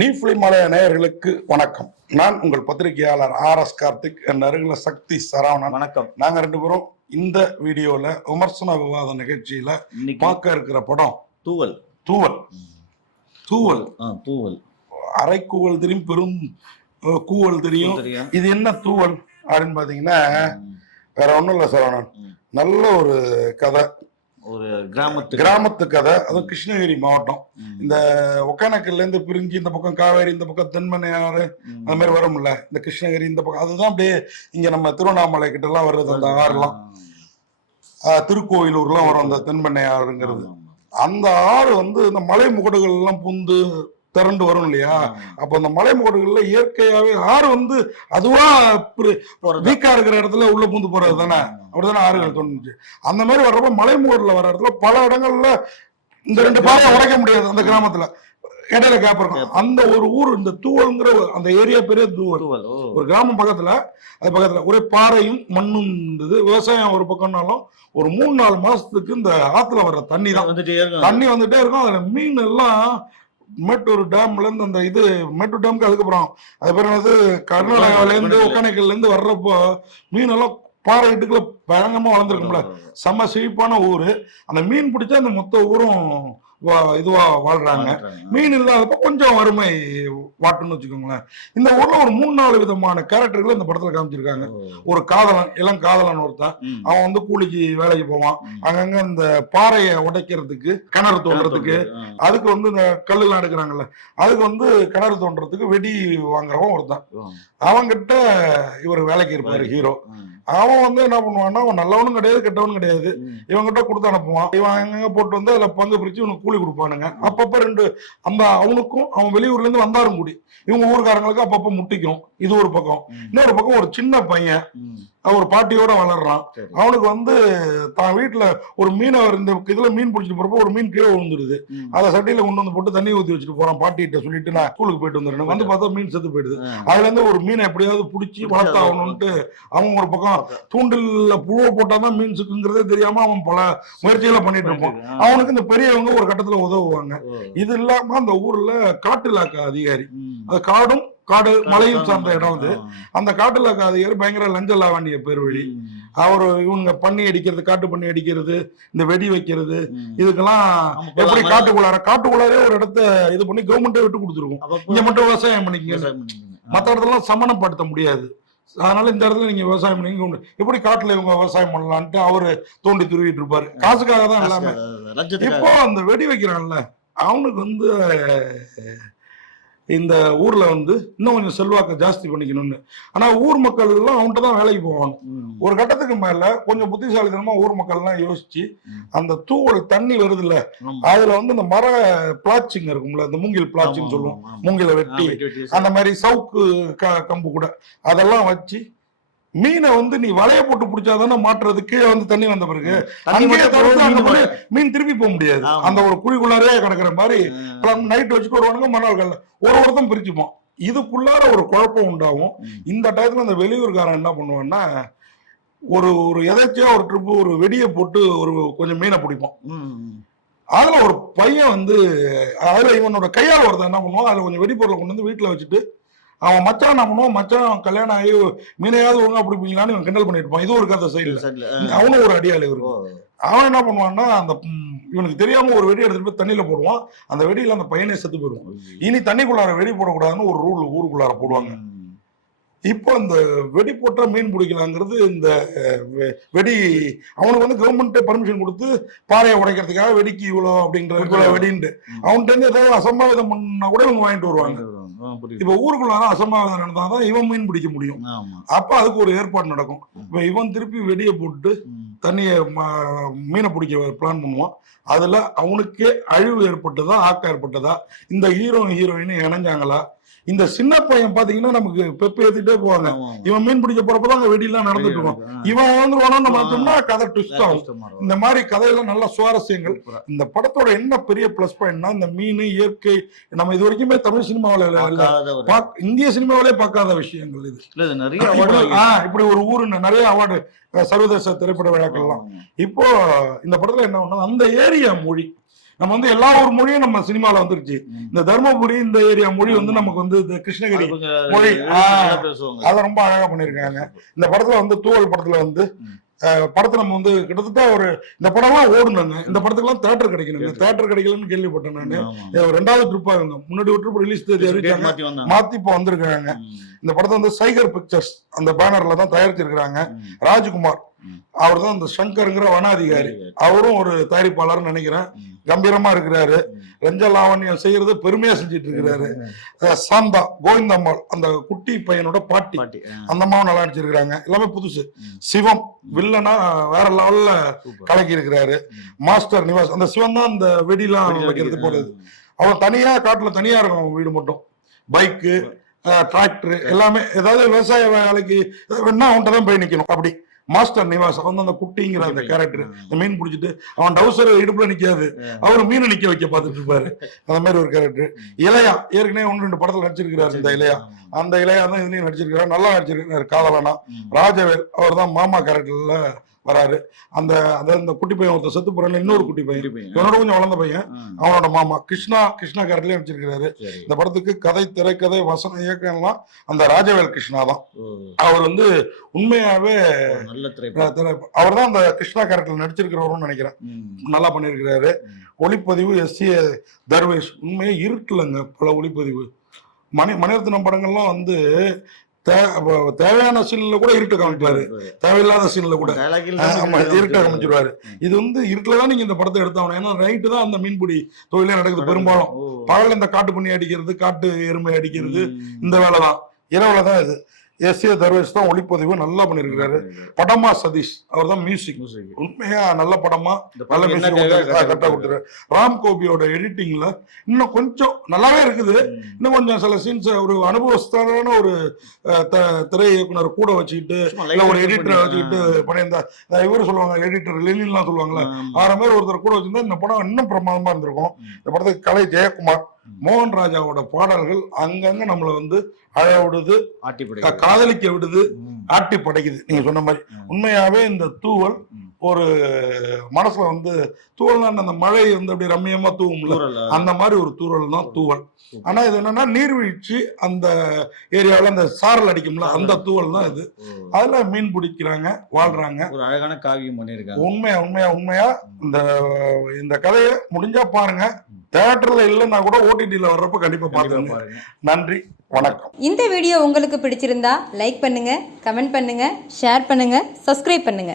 நீஃப்லிமலை நேயர்களுக்கு வணக்கம். நான் உங்கள் பத்திரிகையாளர் ஆர்.எஸ். கார்த்திக், என் அருகில சக்தி சரவணன். வணக்கம். நாங்க ரெண்டு பேரும் இந்த வீடியோல விமர்சன விவாத நிகழ்ச்சியில பார்க்க இருக்கிற படம் தூவல். தூவல் தூவல் தூவல் அரைக்கூவல் தெரியும், பெரும் கூவல் தெரியும். இது என்ன தூவல் அப்படின்னு பாத்தீங்கன்னா வேற ஒண்ணும் இல்ல சரவணன், நல்ல ஒரு கதை, ஒரு கிராமத்து கதை. அதுவும் கிருஷ்ணகிரி மாவட்டம். இந்த ஒகேனக்கல்ல இருந்து பிரிஞ்சு இந்த பக்கம் காவேரி, இந்த பக்கம் தென்மனையாறு, அந்த மாதிரி வரும்ல இந்த கிருஷ்ணகிரி இந்த பக்கம். அதுதான் அப்படியே இங்க நம்ம திருவண்ணாமலை கிட்ட எல்லாம் வர்றது. அந்த ஆறுலாம் திருக்கோயிலூர்லாம் வரும் அந்த தென்மனையாறுங்கிறது. அந்த ஆறு வந்து இந்த மலை முகடுகள் எல்லாம் புந்து திரண்டு வரும் இல்லையா. அப்ப அந்த மலை முகடுகள்ல இயற்கையாவே ஆறு வந்து அதுவா வீக்கா இருக்கிற இடத்துல உள்ள பூந்து போறது தானே. அப்படித்தானே ஆறுகள் தோணுச்சு. அந்த மாதிரி வர்றப்ப மலை முகடுல வர்ற இடத்துல பல இடங்கள்ல இந்த ரெண்டு பாறையை உடைக்க முடியாது. அந்த கிராமத்துல இடையில கேப் இருக்கும். அந்த ஒரு ஊர் இந்த தூவல்ங்கிற அந்த ஏரியா பெரிய தூவல், ஒரு கிராமம் பக்கத்துல. அது பக்கத்துல ஒரே பாறையும் மண்ணும் இருந்தது. விவசாயம் ஒரு பக்கம்னாலும் ஒரு 3-4 மாசத்துக்கு இந்த ஆத்துல வர்ற தண்ணி வந்துட்டே இருக்கும். அதுல மீன் எல்லாம் மேட்டூர் டேம்ல இருந்து அந்த இது மேட்டூர் டேமுக்கு அதுக்கப்புறம் அது பேர் என்னது கர்நாடகாவில இருந்து ஒகேனக்கல்ல இருந்து வர்றப்போ மீன் எல்லாம் பாறை இட்டுக்குள்ள பயங்கரமா வளர்ந்துருக்கும்ல. செம்ம செழிப்பான ஊரு. அந்த மீன் பிடிச்சா அந்த மொத்த ஊரும் இதுவா வாழ்றாங்க. மீன் இல்லாதப்ப கொஞ்சம் வறுமை வாட்டுன்னு வச்சுக்கோங்களேன். இந்த ஊர்ல ஒரு 3-4 விதமான கேரக்டர்கள் இந்த படத்துல காமிச்சிருக்காங்க. ஒரு காதலன், இளம் காதலன் ஒருத்தன், அவன் வந்து கூலிக்கு வேலைக்கு போவான். அங்கங்க இந்த பாறையை உடைக்கிறதுக்கு, கிணறு தோன்றதுக்கு, அதுக்கு வந்து இந்த கல்லுலாம் எடுக்கிறாங்கல்ல, அதுக்கு வந்து கிணறு தோன்றதுக்கு வெடி வாங்குறவன் ஒருத்தன். அவன்கிட்ட இவர் வேலைக்கு இருப்பாரு ஹீரோ. அவன் வந்து என்ன பண்ணுவான்னா, அவன் நல்லவனும் கிடையாது கெட்டவனும் கிடையாது. இவன்கிட்ட கொடுத்து அனுப்புவான். இவன் எங்க போட்டு வந்து அதுல பங்கு பிரிச்சு இவனுக்கு கூலி கொடுப்பானுங்க. அப்பப்ப ரெண்டு அந்த அவனுக்கும் அவன் வெளியூர்ல இருந்து வந்தாரும் கூடி இவங்க ஊருக்காரங்களுக்கு அப்பப்ப முட்டிக்கும். இது ஒரு பக்கம். இன்னொரு பக்கம் ஒரு சின்ன பையன் ஒரு பாட்டியோட வளர்றான். அவனுக்கு வந்து தான் வீட்டுல ஒரு மீனவர் இந்த இதுல மீன் பிடிச்சிட்டு போறப்போ ஒரு மீன் கீழே விழுந்துருது. அதை சட்டியில கொண்டு வந்து போட்டு தண்ணி ஊற்றி வச்சுட்டு போறான். பாட்டிகிட்ட சொல்லிட்டு நான் ஸ்கூலுக்கு போயிட்டு வந்துடுறேன். வந்து பார்த்தா மீன் செத்து போயிடுது. அதுல இருந்து ஒரு மீனை எப்படியாவது பிடிச்சி வளர்த்தாகணும்ட்டு அவன் ஒரு பக்கம் தூண்டில்ல புழுவ போட்டாதான் மீன் சிக்குங்கிறதே தெரியாம அவன் பல முயற்சிகளை பண்ணிட்டு இருப்பான். அவனுக்கு இந்த பெரியவங்க ஒரு கட்டத்துல உதவுவாங்க. இது இல்லாம அந்த ஊர்ல காட்டு இலாக்கா அதிகாரி, அது காடு மலையும் சார்ந்த இடம். அது அந்த காட்டு இலாக்கா அதிகாரி பயங்கர லஞ்ச லாவண்டிய பேர் வழி. அவரு இவங்க பண்ணி அடிக்கிறது, காட்டு பண்ணி அடிக்கிறது, இந்த வெடி வைக்கிறது, இதுக்கெல்லாம் எப்படி காட்டுக்குள்ளாரே ஒரு இடத்த இது பண்ணி கவர்மெண்டே விட்டு கொடுத்துருக்கும். இங்க மட்டும் விவசாயம் பண்ணிக்க, மற்ற இடத்துல சமணப்படுத்த முடியாது. அதனால இந்த இடத்துல நீங்க விவசாயம் பண்ணி எப்படி காட்டுல இவங்க விவசாயம் பண்ணலான்ட்டு அவரு தோண்டி துருவிட்டு இருப்பாரு. காசுக்காக தான் எல்லாமே. இப்போ அந்த வெடி வைக்கிறான்ல, அவனுக்கு வந்து இந்த ஊர்ல வந்து இன்னும் கொஞ்சம் செல்வாக்க ஜாஸ்தி பண்ணிக்கணும்னு. ஆனா ஊர் மக்கள் எல்லாம் அவன்கிட்ட தான் வேலைக்கு போவாங்க. ஒரு கட்டத்துக்கு மேல கொஞ்சம் புத்திசாலித்தனமா ஊர் மக்கள் எல்லாம் யோசிச்சு அந்த தூவல் தண்ணி வருது இல்ல, அதுல வந்து இந்த மர பிளாச்சிங் இருக்கும்ல, இந்த மூங்கில் பிளாச்சிங் சொல்லுவோம், மூங்கில வெட்டி அந்த மாதிரி சவுக்கு கம்பு கூட அதெல்லாம் வச்சு மீனை வந்து நீ வலைய போட்டு பிடிச்சாதானே மாட்டுறது. கீழே வந்து தண்ணி வந்த பிறகு மீன் திருப்பி போக முடியாது. அந்த ஒரு குழிக்குள்ளாரே கிடக்குற மாதிரி நைட் வச்சுட்டு வருவானுங்க. மறுநாள் காலைல ஒருத்தன் பிரிச்சுப்போம். இதுக்குள்ளார ஒரு குழப்பம் உண்டாகும். இந்த டயத்துல அந்த வெளியூர்காரன் என்ன பண்ணுவான்னா, ஒரு எதாச்சியா ஒரு ட்ரிப்பு ஒரு வெடியை போட்டு ஒரு கொஞ்சம் மீனை பிடிப்போம். அதுல ஒரு பையன் வந்து அதுல இவனோட கையால் ஒருத்தன் என்ன பண்ணுவான், அதுல கொஞ்சம் வெடிப்பொருளை கொண்டு வந்து வீட்டுல வச்சுட்டு அவன் மச்சான் என்ன பண்ணுவான், மச்சான் கல்யாணம் ஆகி மீனையாவது ஒழுங்கா பிடிப்பீங்களான்னு இவன் கிண்டல் பண்ணிட்டு இருப்பான். இது ஒரு கதை சைடுல. அவனும் ஒரு அடியாளு இருக்கும். அவன் என்ன பண்ணுவான்னா, அந்த இவனுக்கு தெரியாம ஒரு வெடி எடுத்துட்டு போய் தண்ணியில போடுவான். அந்த வெடியில அந்த பையனே செத்து போயிடுவான். இனி தண்ணிக்குள்ளார வெடி போடக்கூடாதுன்னு ஒரு ரூல் ஊருக்குள்ளார போடுவாங்க. இப்போ இந்த வெடி போட்டா மீன் பிடிக்கலாங்கிறது இந்த வெடி அவனுக்கு வந்து கவர்மெண்ட் பர்மிஷன் கொடுத்து பாறையை உடைக்கிறதுக்காக வெடிக்கு இவ்வளோ அப்படிங்கிற வெடின்ட்டு அவன்கிட்ட இருந்து ஏதாவது அசம்பாவிதம் பண்ணா கூட இவங்க வாங்கிட்டு வருவாங்க. இப்ப ஊருக்குள்ளார அசம்பாவிதம் நடந்தாதான் இவன் மீன் பிடிக்க முடியும். அப்ப அதுக்கு ஒரு ஏற்பாடு நடக்கும். இப்ப இவன் திருப்பி வெடியை போட்டு தண்ணிய மீனை பிடிக்க பிளான் பண்ணுவான். அதுல அவனுக்கே அழிவு ஏற்பட்டதா ஆக்கம் ஏற்பட்டதா, இந்த ஹீரோயின் இணைஞ்சாங்களா, இந்த சின்ன பையன் பாத்தீங்கன்னா நமக்கு பெப்ப ஏத்திட்டே போவாங்க. இவன் மீன் பிடிக்க போறப்பதான் அங்க வெடியெல்லாம் நடந்துட்டு இருக்கும். இவன் வந்துருவானு பார்த்தோம்னா கதை ட்விஸ்ட் ஆகும். இந்த மாதிரி கதையெல்லாம் நல்ல சுவாரஸ்யங்கள். இந்த படத்தோட என்ன பெரிய பிளஸ் பாயிண்ட்னா, இந்த மீன் இயற்கை நம்ம இது வரைக்குமே தமிழ் சினிமாவில இந்திய சினிமாவிலே பார்க்காத விஷயங்கள். இது இப்படி ஒரு ஊரு நிறைய அவார்டு சர்வதேச திரைப்பட விழாக்கள்லாம். இப்போ இந்த படத்துல என்ன ஒண்ணு, அந்த ஏரியா மொழி நம்ம வந்து எல்லா ஒரு மொழியும் நம்ம சினிமால வந்துருச்சு. இந்த தர்மபுரி இந்த ஏரியா மொழி வந்து நமக்கு வந்து இந்த கிருஷ்ணகிரி மொழி அதை ரொம்ப அழகா பண்ணிருக்காங்க. இந்த படத்துல வந்து தூவல் படத்துல வந்து படத்தை நம்ம வந்து கிட்டத்தட்ட ஒரு இந்த படம்லாம் ஓடுனாங்க. இந்த படத்துக்குலாம் தியேட்டர் கிடைக்கணுங்க. தியேட்டர் கிடைக்கலன்னு கேள்விப்பட்டேன் நானு. 2வது ட்ரிப்பா இருந்தோம். முன்னாடி ஒரு ட்ரிப் ரிலீஸ் தேதி அறிவிச்சாங்க, மாத்தி இப்போ வந்திருக்காங்க. இந்த படத்தை வந்து சைகர் பிக்சர்ஸ் அந்த பேனர்ல தான் தயாரிச்சிருக்காங்க. ராஜ்குமார் அவர் தான் இந்த சங்கருங்கிற வனாதிகாரி, அவரும் ஒரு தயாரிப்பாளர் நினைக்கிறேன். கம்பீரமா இருக்கிறாரு. ரஞ்ச லாவண்யம் செய்யறது பெருமையா செஞ்சிட்டு இருக்கிறாரு. சாந்தா கோவிந்தம்மாள் அந்த குட்டி பையனோட பாட்டி, அந்த அம்மாவும் நல்லா நடிச்சிருக்காங்க. எல்லாமே புதுசு. சிவம் வில்லனா வேற லெவல்ல கலக்கி இருக்கிறாரு. மாஸ்டர் நிவாஸ் அந்த சிவன் தான் அந்த வெடிலாம் வைக்கிறது போடுது. அவன் தனியா காட்டுல தனியா இருக்கும். அவன் வீடு மட்டும் பைக்கு டிராக்டர் எல்லாமே ஏதாவது விவசாய வேலைக்கு வேணா அவன்கிட்ட தான் போய் நிக்கணும். அப்படி மாஸ்டர் நிவாஸ் அவன் அந்த குட்டிங்கிற அந்த கேரக்டர் மீன் பிடிச்சிட்டு அவன் டவுசர் இடுப்புல நிக்காது, அவரு மீன் நிக்க வைக்க பார்த்துட்டு இருப்பாரு. அந்த மாதிரி ஒரு கேரக்டர். இளையா ஏற்கனவே 1-2 படத்துல நடிச்சிருக்கிறாரு. இந்த இளையா அந்த இளையா தான் இதுலயும் நடிச்சிருக்கிறாரு. நல்லா நடிச்சிருக்காரு. காதலனா ராஜவேல் அவர் தான் மாமா கேரக்டர்ல வராரு. அந்த குட்டி பையன் ஒருத்தர் செத்து போறாங்க, இன்னொரு குட்டி பையன் இவனோட கொஞ்சம் வளர்ந்த பையன், அவனோட மாமா கிருஷ்ணா கேரக்டர்லயும் நடிச்சிருக்கிறாரு. இந்த படத்துக்கு கதை திரைக்கதை வசனம் இயக்கம்லாம் அந்த ராஜவேல் கிருஷ்ணா தான். அவர் வந்து உண்மையாவே அவர் தான் அந்த கிருஷ்ணா கேரக்டர் நடிச்சிருக்கிறவரும் நினைக்கிறேன். நல்லா பண்ணிருக்கிறாரு. ஒளிப்பதிவு S.A. தர்வேஷ். உண்மையே இருட்டுலங்க பல ஒளிப்பதிவு. மணிரத்னம் படங்கள்லாம் வந்து தேவையான சீன்ல கூட இருட்ட காமிப்பாரு, தேவையில்லாத சீன்ல கூட இருட்ட காமிச்சிருவாரு. இது வந்து இருட்டுலதான் நீங்க இந்த படத்தை எடுத்தாகணும். ஏன்னா நைட்டு தான் அந்த மீன்பிடி தொழிலே நடக்குது பெரும்பாலும். பகல இந்த காட்டு பண்ணி அடிக்கிறது, காட்டு எருமை அடிக்கிறது, இந்த வேலைதான். இரவுலதான் இது. S.A. தர்வேஷ் தான் ஒளிப்பதிவு நல்லா பண்ணிருக்காரு. படமா சதீஷ் அவர் தான் மியூசிக். உண்மையா நல்ல படமா நல்ல மியூசிக் கரெக்டா கொடுத்துரு. ராம் கோபியோட எடிட்டிங்ல இன்னும் கொஞ்சம் நல்லாவே இருக்குது. இன்னும் கொஞ்சம் சில சீன்ஸ் ஒரு அனுபவஸ்தான ஒரு திரை இயக்குனர் கூட வச்சுக்கிட்டு இல்ல ஒரு எடிட்டரை வச்சுக்கிட்டு பண்ணியிருந்தா, இவரு சொல்லுவாங்க எடிட்டர் லெனின்லாம் சொல்லுவாங்களா, ஆறு பேர் ஒருத்தர் கூட வச்சிருந்தா இந்த படம் இன்னும் பிரமாதமா இருந்திருக்கும். இந்த படத்துக்கு கலை ஜெயக்குமார், மோகன் ராஜாவோட பாடல்கள் அங்கங்க நம்மள வந்து அழ விடுது, காதலிக்க விடுது, ஆட்டி படைக்குது. நீங்க சொன்ன மாதிரி உண்மையாவே இந்த தூவல் ஒரு மனசுல வந்து தூவல் அந்த மழை வந்து அப்படி ரம்மியமா தூவும்ல, அந்த மாதிரி ஒரு தூவல் தான் தூவல். ஆனா இது என்னன்னா நீர்வீழ்ச்சி அந்த ஏரியாவில் அந்த சாரல் அடிக்கும்ல, அந்த தூவல் தான் இது. அதுல மீன் பிடிக்கிறாங்க, வாழ்றாங்க. ஒரு அழகான காவியம் பண்ணிருக்காங்க. உண்மையா இந்த கதையை முடிஞ்சா பாருங்க. தியேட்டர்ல இல்லைன்னா கூட OTT-ல வர்றப்ப கண்டிப்பா பாருங்க. நன்றி, வணக்கம். இந்த வீடியோ உங்களுக்கு பிடிச்சிருந்தா லைக் பண்ணுங்க, கமெண்ட் பண்ணுங்க, ஷேர் பண்ணுங்க, சப்ஸ்கிரைப் பண்ணுங்க.